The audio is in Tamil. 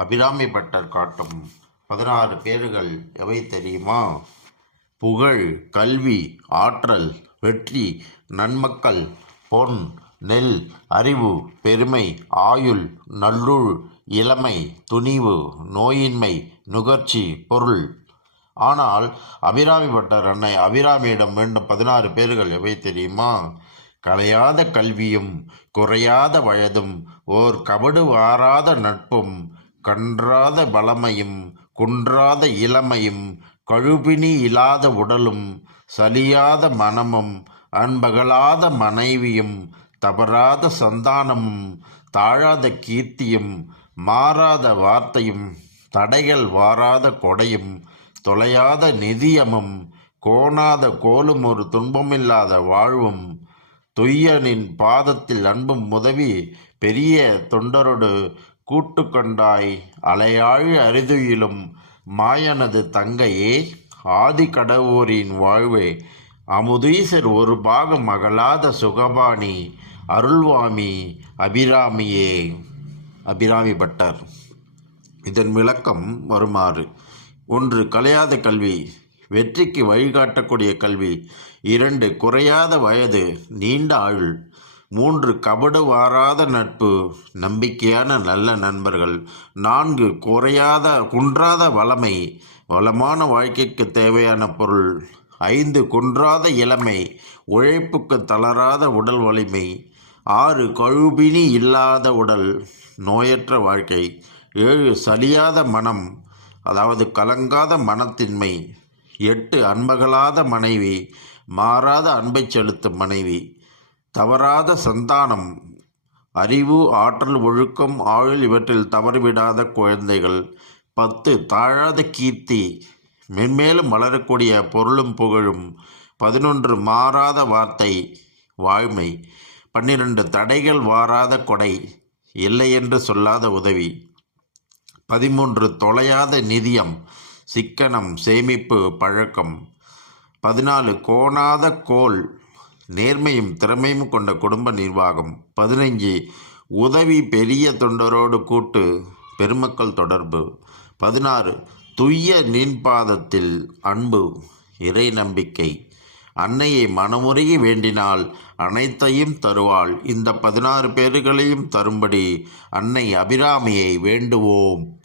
அபிராமி பட்டர் காட்டும் பதினாறு பேர்கள் எவை தெரியுமா? புகழ் கல்வி ஆற்றல் வெற்றி நன்மக்கள் பொன் நெல் அறிவு பெருமை ஆயுள் நல்லுள் இளமை துணிவு நோயின்மை நுகர்ச்சி பொருள். ஆனால் அபிராமி பட்டர் அன்னை அபிராமியிடம் வேண்டும் பதினாறு பேர்கள் எவை தெரியுமா? கலையாத கல்வியும் குறையாத வயதும் ஓர் கபடு வாராத நட்பும் கன்றாத பலமையும் குன்றாத இளமையும் கழுபினி இல்லாத உடலும் சலியாத மனமும் அன்பகலாத மனைவியும் தவறாத சந்தானமும் தாழாத கீர்த்தியும் மாறாத வார்த்தையும் தடைகள் வாராத கொடையும் தொலையாத நிதியமும் கோணாத கோலும் ஒரு துன்பமில்லாத வாழ்வும் துய்யனின் பாதத்தில் அன்பும் உதவி பெரிய தொண்டரோடு கூட்டு கொண்டாய் அலையாழ் அரிதுயிலும் மாயனது தங்கையே ஆதி கடவுரின் வாழ்வே அமுதீசர் ஒரு பாகம் அகலாத சுகபாணி அருள்வாமி அபிராமியே. அபிராமி பட்டர். இதன் விளக்கம் வருமாறு. ஒன்று கலையாத கல்வி. வெற்றிக்கு வழிகாட்டக்கூடிய கல்வி. இரண்டு குறையாத வயது நீண்ட ஆயுள். மூன்று கபடு வாராத நட்பு நம்பிக்கையான நல்ல நண்பர்கள் நான்கு குறையாத குன்றாத வளமை வளமான வாழ்க்கைக்கு தேவையான பொருள் ஐந்து குன்றாத இளமை உழைப்புக்கு தளராத உடல் வலிமை ஆறு கழுபினி இல்லாத உடல் நோயற்ற வாழ்க்கை ஏழு சலியாத மனம் அதாவது கலங்காத மனத்தின்மை எட்டு அன்பகலாத மனைவி மாறாத அன்பை செலுத்தும் மனைவி தவறாத சந்தானம் அறிவு ஆற்றல் ஒழுக்கம் ஆயுள் இவற்றில் தவறிவிடாத குழந்தைகள். பத்து தாழாத கீர்த்தி மென்மேலும் வளரக்கூடிய பொருளும் புகழும். பதினொன்று மாறாத வார்த்தை வாய்மை. பன்னிரண்டு தடைகள் வாராத கொடை இல்லை என்று சொல்லாத உதவி. பதிமூன்று தொலையாத நிதியம் சிக்கனம் சேமிப்பு பழக்கம். பதினாலு கோணாத கோல் நேர்மையும் திறமையும் கொண்ட குடும்ப நிர்வாகம். பதினைஞ்சு உதவி பெரிய தொண்டரோடு கூட்டு பெருமக்கள் தொடர்பு. பதினாறு துய்ய நின்பாதத்தில் அன்பு இறை நம்பிக்கை. அன்னையை மனமுருகி வேண்டினால் அனைத்தையும் தருவாள். இந்த பதினாறு பேர்களையும் தரும்படி அன்னை அபிராமியை வேண்டுவோம்.